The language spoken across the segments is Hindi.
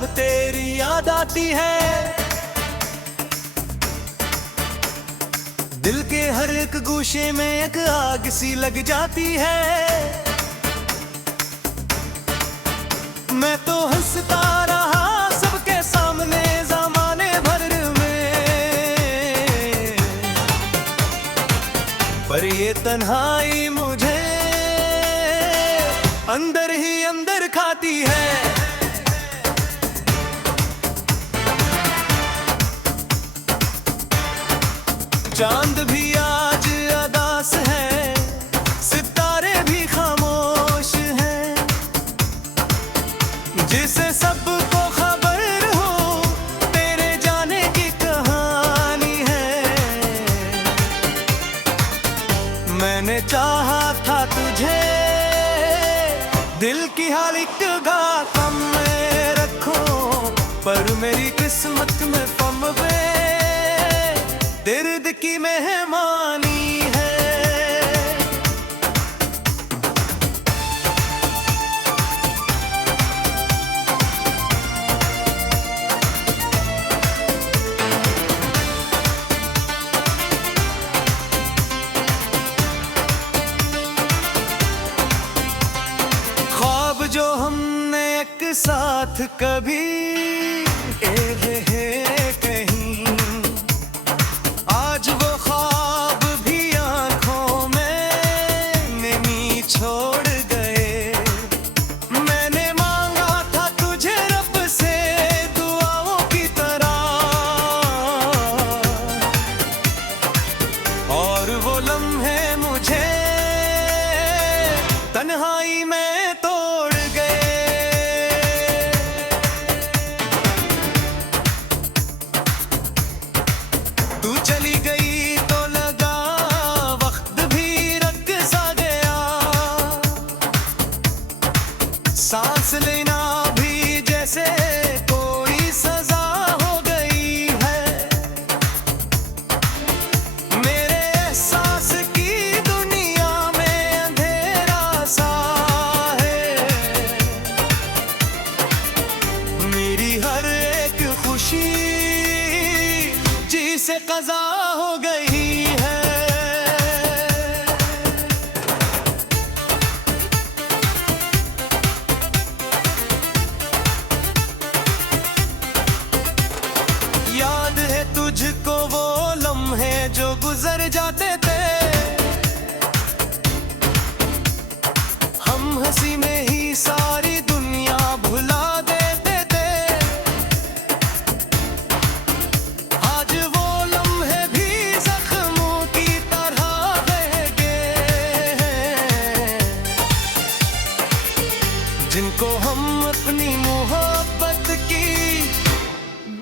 जब तेरी याद आती है, दिल के हर एक गोशे में एक आग सी लग जाती है। मैं तो हंसता रहा सबके सामने ज़माने भर में, पर ये तन्हाई मुझे अंदर ही अंदर खाती है। चांद भी आज अदास है, सितारे भी खामोश हैं, जिसे सबको खबर हो तेरे जाने की कहानी है। मैंने चाहा था तुझे, दिल की हर एक बात में रखूं, पर मेरी किस्मत में फंबे दर्द की मेहमानी है। ख्वाब जो हमने एक साथ कभी कहीं, आज वो ख्वाब भी आंखों में नमी छोड़ गए। मैंने मांगा था तुझे रब से दुआओं की तरह, और वो लम्हे मुझे तन्हाई में तोड़ गए। तू चली गई तो लगा वक्त भी रख सा गया, सांस लेना भी जैसे कोई सजा हो गई है। मेरे एहसास की दुनिया में अंधेरा सा है, मेरी हर एक खुशी जी से कज़ा हो गई है। याद है तुझको वो लम्हे जो गुजर जाते थे, हम हंसी में ही सारी दुनिया भुला देते थे। आज वो लम्हे भी जख्मों की तरह बह गए हैं, जिनको हम अपनी मोहब्बत की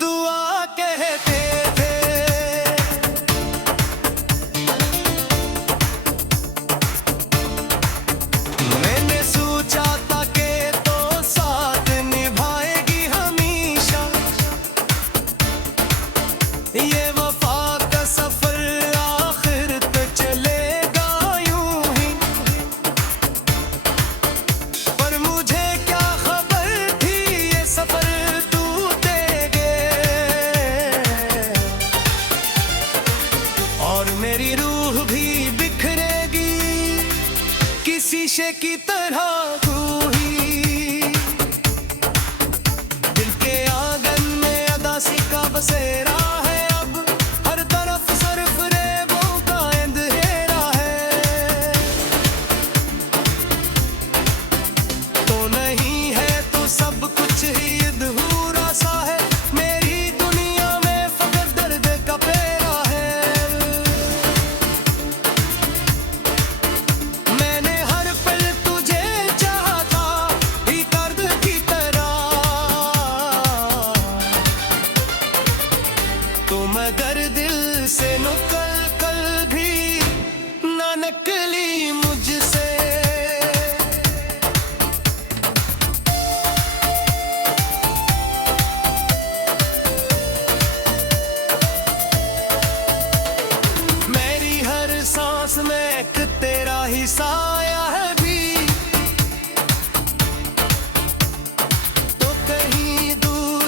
दुआ कहते थे। मैंने सोचा था कि तो साथ निभाएगी हमेशा, ये वफा का सफर आखिर तो चलेगा यूं ही, पर मुझे क्या खबर थी ये सफर टूटेगे, और मेरी रूह भी बिखरेगी किसी शीशे की तरह तू ही। दिल के आंगन में अदासी का बसेरा है, अब हर तरफ सरफ रेबों का अंधेरा है। तो नहीं है तो सब कुछ ही अधूरा सा है, मेरी दुनिया में फकत दर्द का फेरा है। मैंने हर पल तुझे चाहा था ही दर्द की तरह, तो मगर दिल से निकल कल भी ना निकली मुझसे। मेरी हर सांस में एक तेरा ही साया है भी, तो कहीं दूर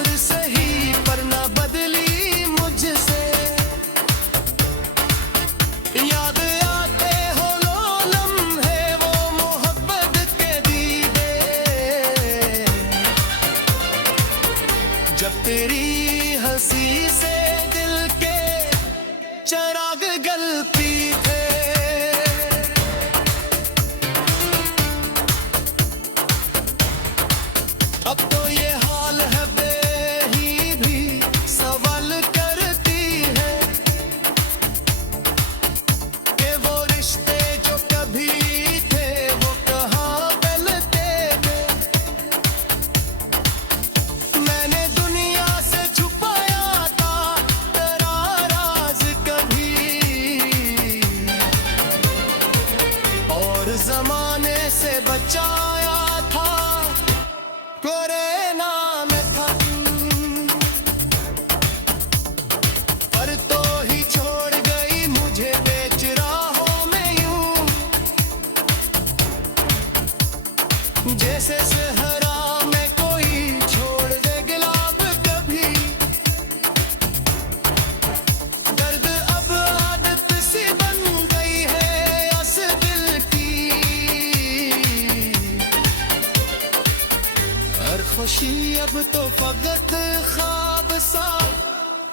खुशी अब तो फकत ख्वाब सा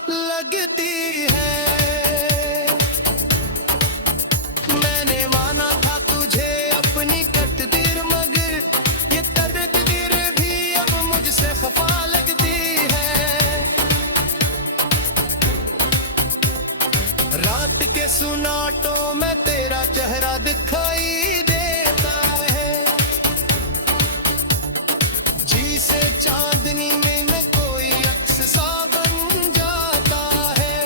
लगती है। मैंने माना था तुझे अपनी तकदीर, मगर ये तकदीर भी अब मुझसे खफा लगती है। रात के सुनाटों में तेरा चेहरा दिखाई देता है, जी से चांदनी में न कोई अक्स सा बन जाता है।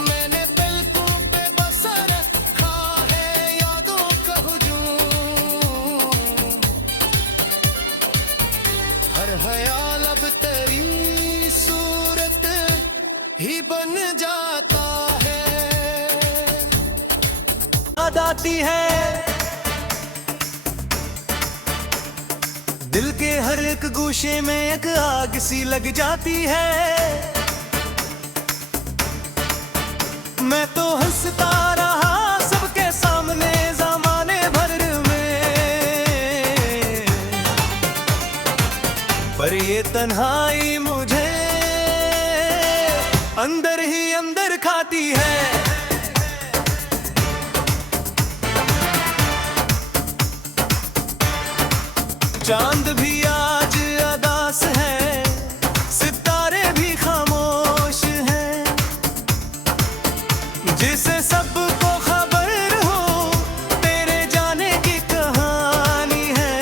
मैंने पलकों पे बसा रखा है यादों का हुजूम, हर ख्याल अब तेरी सूरत ही बन जाता है। याद आती है दिल के हर एक गोशे में एक आग सी लग जाती है। मैं तो हंसता रहा सबके सामने ज़माने भर में, पर ये तन्हाई मुझे अंदर ही अंदर खाती है। चांद भी आज अदास है, सितारे भी खामोश हैं, जिसे सबको खबर हो तेरे जाने की कहानी है।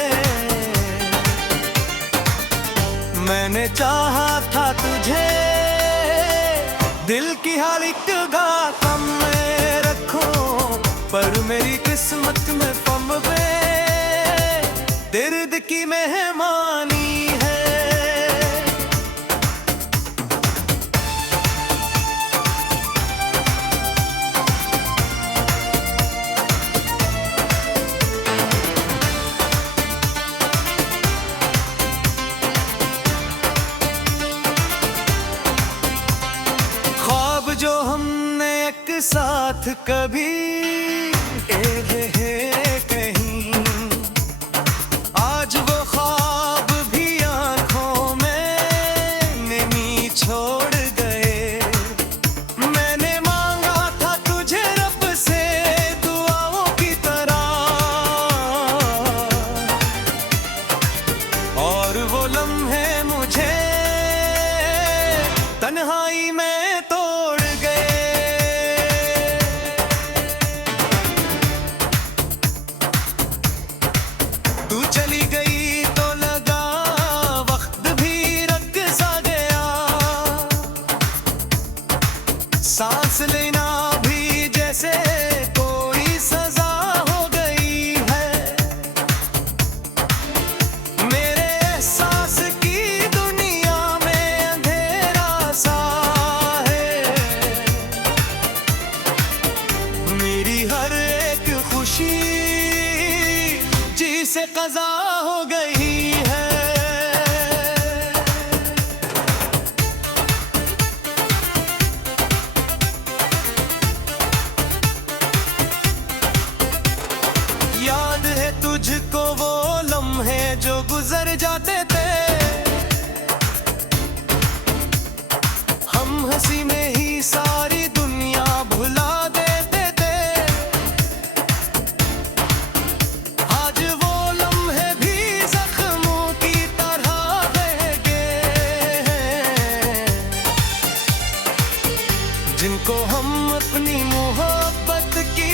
मैंने चाहा था तुझे दिल की हर एक कम में रखूं, पर मेरी किस्मत में फंबे दर्द की मेहमानी है। ख्वाब जो हमने एक साथ कभी कहीं, आज वो ख्वाब भी आंखों में नमी छोड़ गए। मैंने मांगा था तुझे रब से दुआओं की तरह, और वो लम्हे मुझे तन्हाई में तोड़ गए। तू चली गई तो लगा वक्त भी रख सा गया, सांस लेना भी जैसे कोई सजा हो गई है। मेरे एहसास की दुनिया में अंधेरा सा है, मेरी हर एक खुशी जी से कज़ा हो गई है। याद है तुझको वो लम्हे जो गुजर जाते थे, हम हंसी में ही सारी दुनिया भुला देते थे। आज वो लम्हे भी जख्मों की तरह रह गए हैं, जिनको हम अपनी मोहब्बत की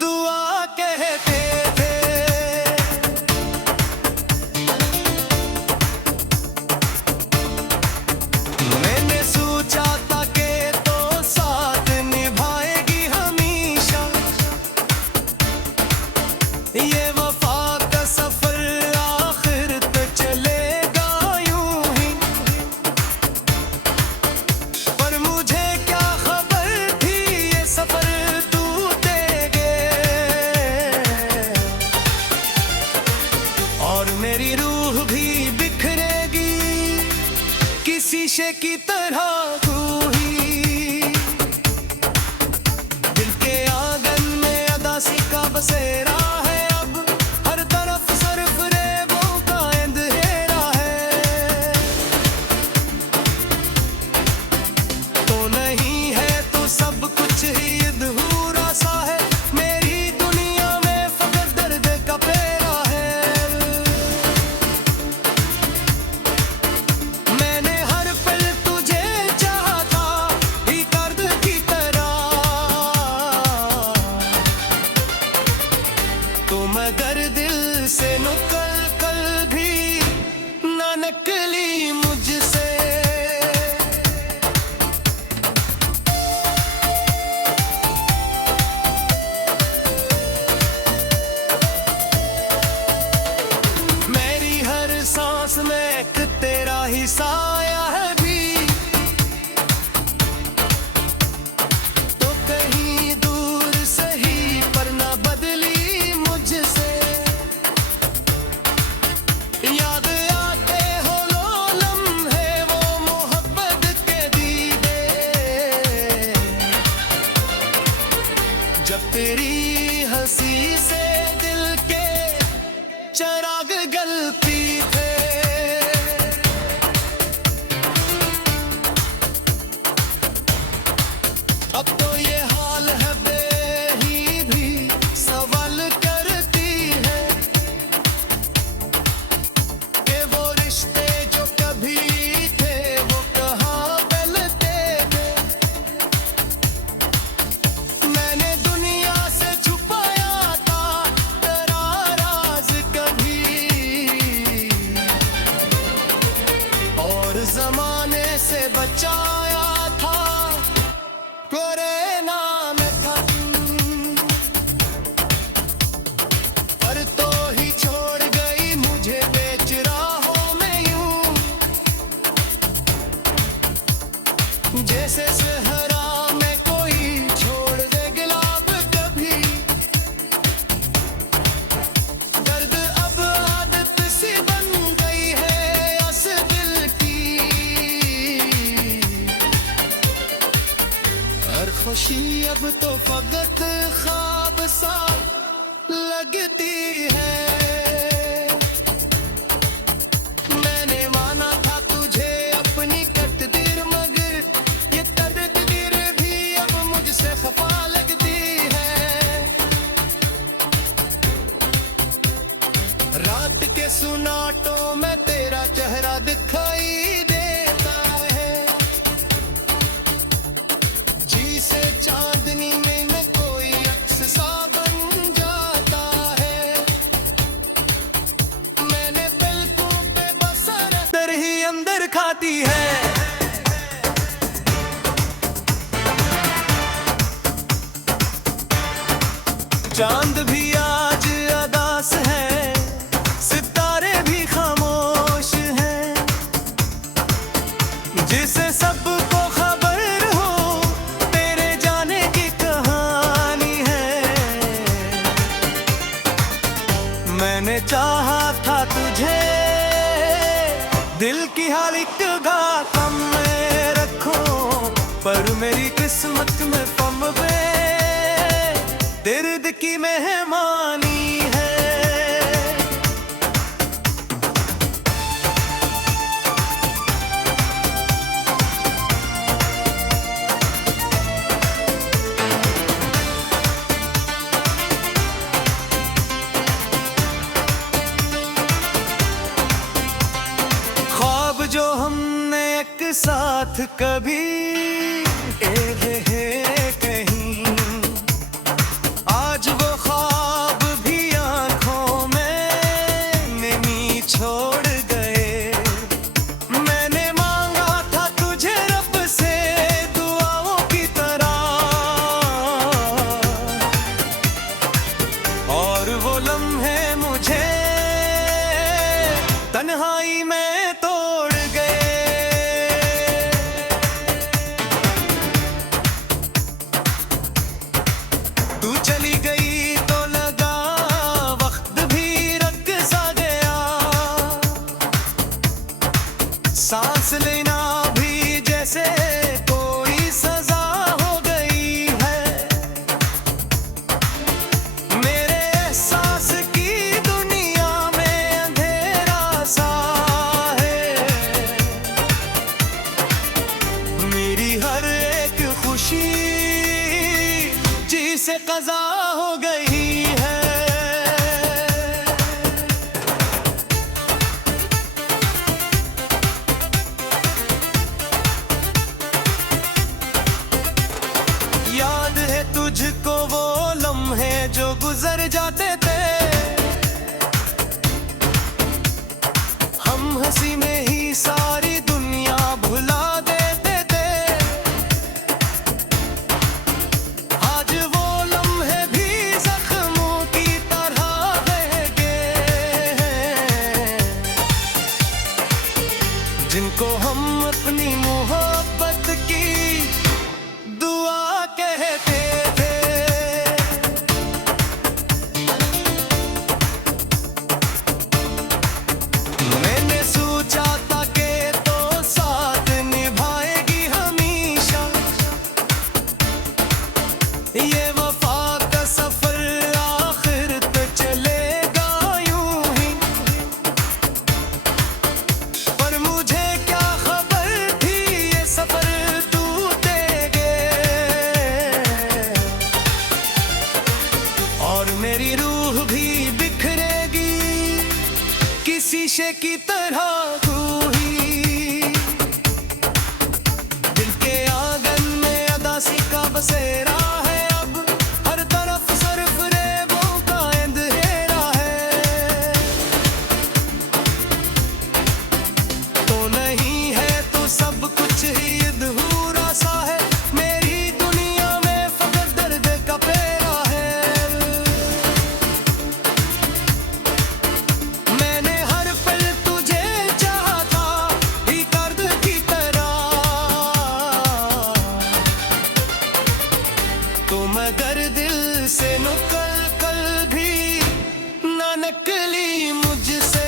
दुआ कहते थे। मैंने सोचा था कि तो साथ निभाएगी हमेशा, ये वफा का सफर आखिर तक चलेगा यूं ही, पर मुझे क्या खबर थी ये सफर तू तेरी हंसी से दिल के चिराग गलती थे। अब तो ये हाल है बेही भी सवाल करती है कि वो रिश्ते जो कभी थे वो कहाँ गलते थे। मैंने दुनिया से छुपाया था तेरा राज कभी, और जमाने से बचाया था कोरेना में था। पर तो ही छोड़ गई मुझे बेच राहों में यूं, जैसे सहरा में कोई छोड़ दे गुलाब कभी। दर्द अब आदत सी बन गई है अस दिल की, हर खुशी अब तो फकत ख्वाब सा लगती है। मैंने माना था तुझे अपनी तकदीर, मगर ये तकदीर भी अब मुझसे खफा लगती है। रात के सुनाटों में तेरा चेहरा दिखाई देता है, जी से चांदनी में न कोई अक्स सा बन जाता है। मैंने पलकों पे बसर अंदर ही अंदर खाती है। चांद भी आज अदास है, सितारे भी खामोश हैं, जिसे सबको खबर हो तेरे जाने की कहानी है। मैंने चाहा था तुझे दिल की हर एक गाम में रखूं, पर मेरी किस्मत में फंबे दर्द की मेहमानी है। ख्वाब जो हमने एक साथ कभी कहीं, आज वो ख्वाब भी आंखों में नमी छोड़ गए। मैंने मांगा था तुझे रब से दुआओं की तरह, और वो लम्हे मुझे तन्हाई में तोड़ गए। तू चली गई तो लगा वक्त भी रख सा गया, सांस लेना भी जैसे कोई सजा हो गई है। मेरे एहसास की दुनिया में अंधेरा सा है, मेरी हर एक खुशी जी से कज़ा हो गई है। याद है तुझको वो लम्हे जो गुजर जाते थे, हम हंसी में ही सारी दुनिया भुला देते थे। आज वो लम्हे भी जख्मों की तरह रह गए हैं, जिनको हम अपनी मोहब्बत की दुआ कहते थे। मैंने सोचा था कि तो साथ निभाएगी हमेशा, ये वफा का शीशे की तरह तू ही, दिल के आंगन में अदासी का बसेरा है। अब हर तरफ सिर्फ रेबों का अंधेरा है। तो नहीं है तो सब कुछ ही अधूरा सा है। मेरी दुनिया में फकत दर्द का फेरा है। मैंने हर पल तुझे चाहा था ही दर्द की तरह। तो मगर दिल से निकल कर भी ना निकली मुझसे।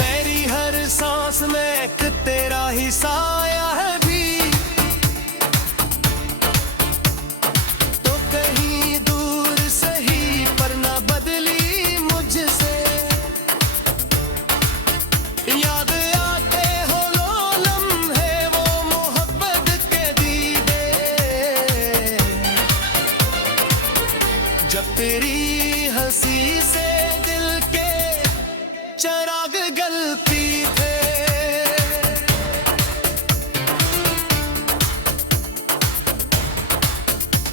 मेरी हर सांस में एक तेरा ही साया है भी। तो कहीं दूर सही पर ना बदली मुझसे। याद आते हो लो लम्हे वो मोहब्बत के दीदे, जब तेरी हंसी से दिल के चराग गलती थे।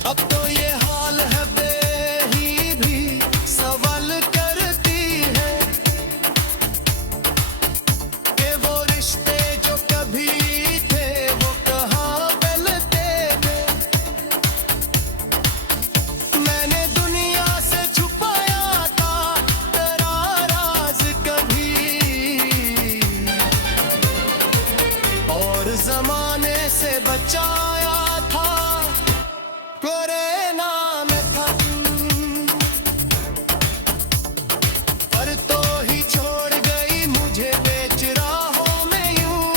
अब तो ये हाल है बेही भी सवाल करती है कि वो रिश्ते जो कभी थे वो कहाँ गलते थे। मैंने दुनिया से छुपाया था तेरा राज कभी, और जमाने से बचाया था कोरेना में था। पर तो ही छोड़ गई मुझे बेच राहों में यूं,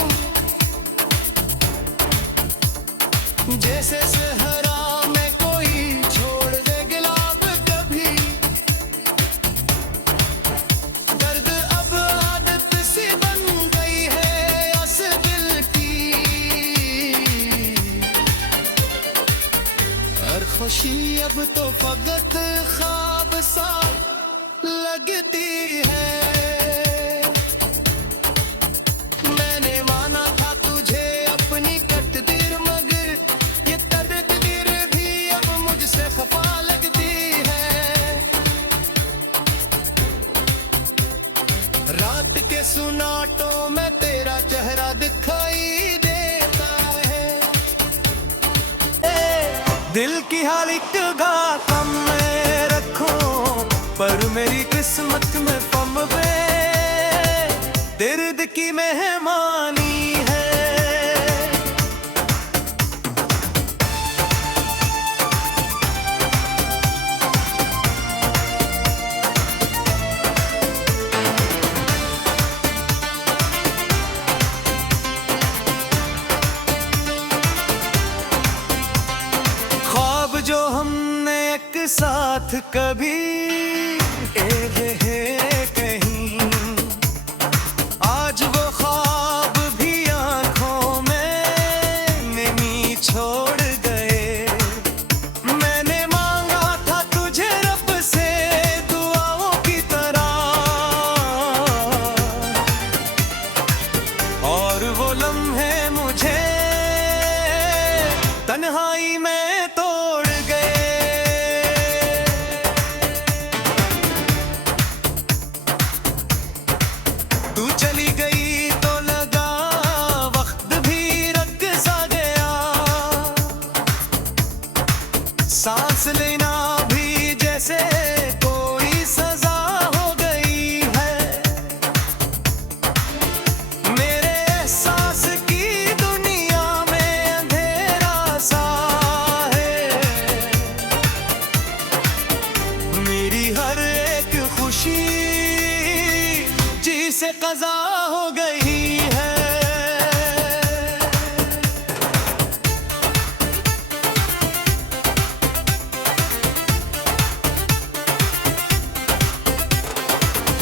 जैसे सहरा में कोई छोड़ दे गुलाब कभी। दर्द अब आदत सी बन गई है अस दिल की। हर खुशी अब तो फकत ख्वाब सा लगती है। मैंने माना था तुझे अपनी तकदीर, मगर ये तकदीर भी अब मुझसे खफा लगती है। रात के सुनाटों में तेरा चेहरा दिखाई देता है। दिल की हर एक बात कम में रखो, पर मेरी किस्मत में फम बे दर्द की मेहमानी है। ख्वाब जो हमने एक साथ कभी कहीं, आज वो ख्वाब भी आंखों में नमी छोड़ गए। मैंने मांगा था तुझे रब से दुआओं की तरह, और वो लम्हे मुझे तन्हाई में तोड़ गए। तू चली गई तो लगा वक्त भी रख सा गया। सांस लेना भी जैसे कोई सजा हो गई है। मेरे एहसास की दुनिया में अंधेरा सा है। मेरी हर एक खुशी जी से कज़ा हो गई है।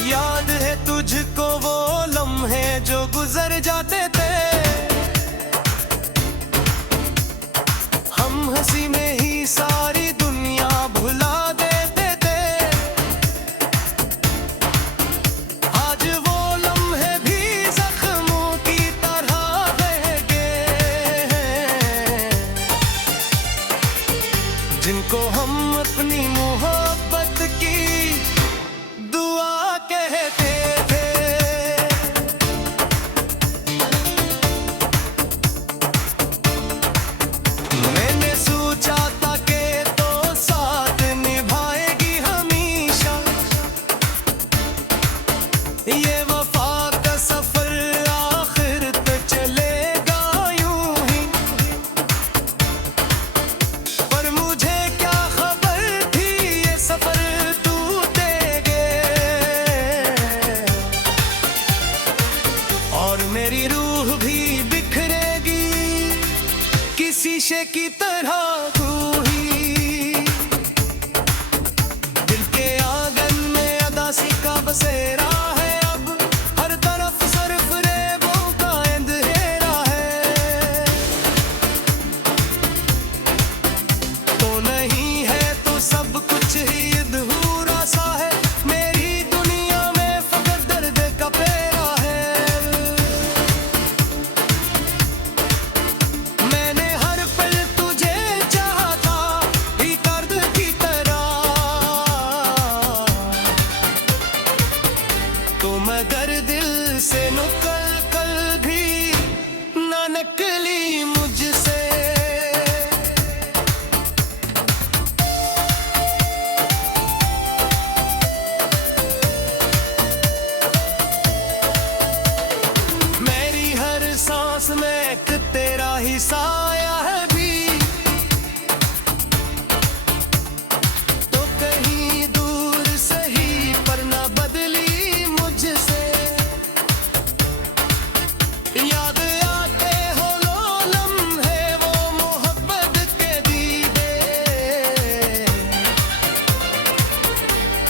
याद है तुझको वो लम्हे जो गुजर जाते थे।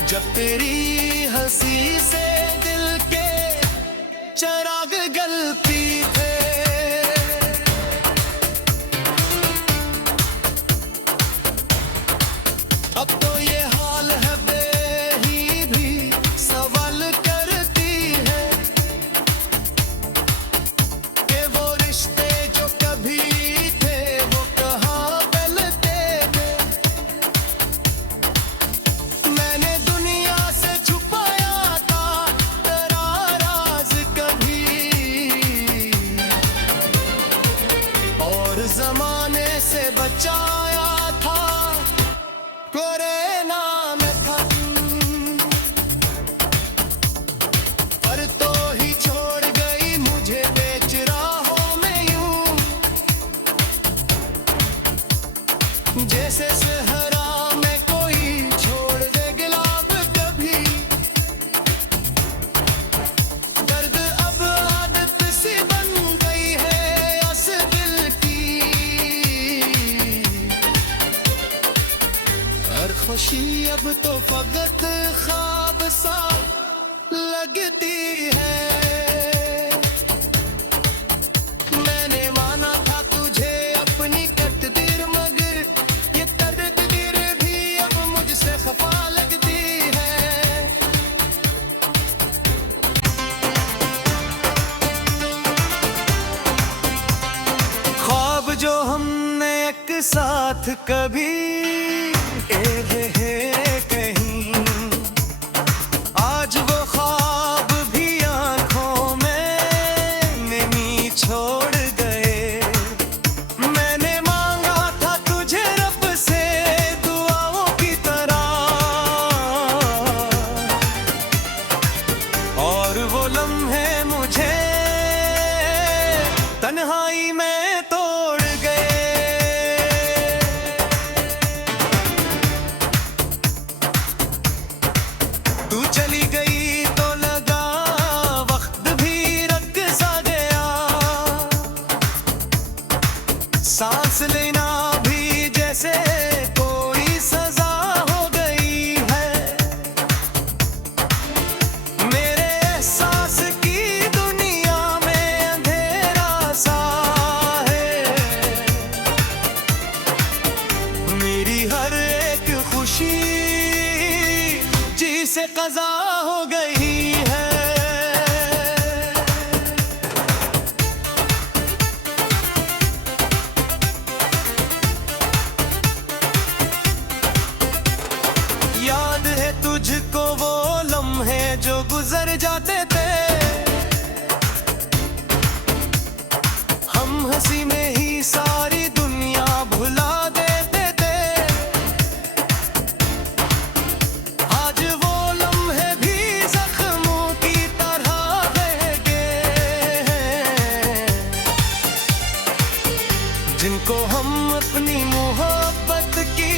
जब तेरी हंसी से दिल के चिराग गलती थे, अब तो ये हाल है बेही भी सवाल करती है कि वो रिश्ते जो कभी थे वो कहाँ गलते थे। मैंने दुनिया से छुपाया था तेरा राज कभी, और जमाने से बचाया था कोरेना में था, पर तो ही छोड़ गई मुझे बेच राहों में यूं, जैसे सहरा में कोई छोड़ दे गुलाब कभी। दर्द अब आदत सी बन गई है इस दिल की, हर खुशी अब तो फकत ख्वाब सा लगती है। मैंने माना था तुझे अपनी तकदीर, मगर ये तकदीर भी अब मुझसे खफा लगती है। ख्वाब जो हमने एक साथ कभी कहीं, आज वो ख्वाब भी आंखों में नमी छोड़ गए। मैंने मांगा था तुझे रब से दुआओं की तरह, और वो लम्हे मुझे तन्हाई में तोड़ गए। तू चली गई तो लगा वक्त भी रख सा गया, सांस लेना भी जैसे कोई सजा हो गई है। मेरे एहसास की दुनिया में अंधेरा सा है, मेरी हर एक खुशी जी से कज़ा हो गई है। याद है तुझको वो लम्हे जो गुजर जाते थे, हम हंसी में ही सारी दुनिया भुला देते थे। आज वो लम्हे भी जख्मों की तरह रह गए हैं, जिनको हम अपनी मोहब्बत की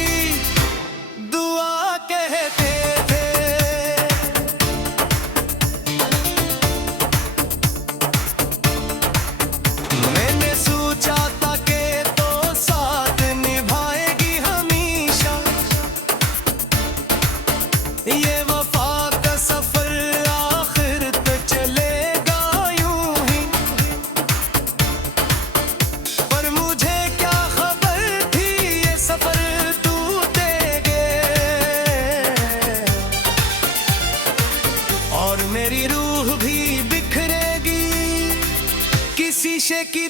दुआ कहते थे। मैंने सोचा था कि तो साथ निभाएगी हमेशा, ये वफा का सफर आखिर तो चलेगा यूं ही, पर मुझे क्या खबर थी ये सफर टूटेगे, और मेरी रूह भी बिखरेगी किसी शीशे की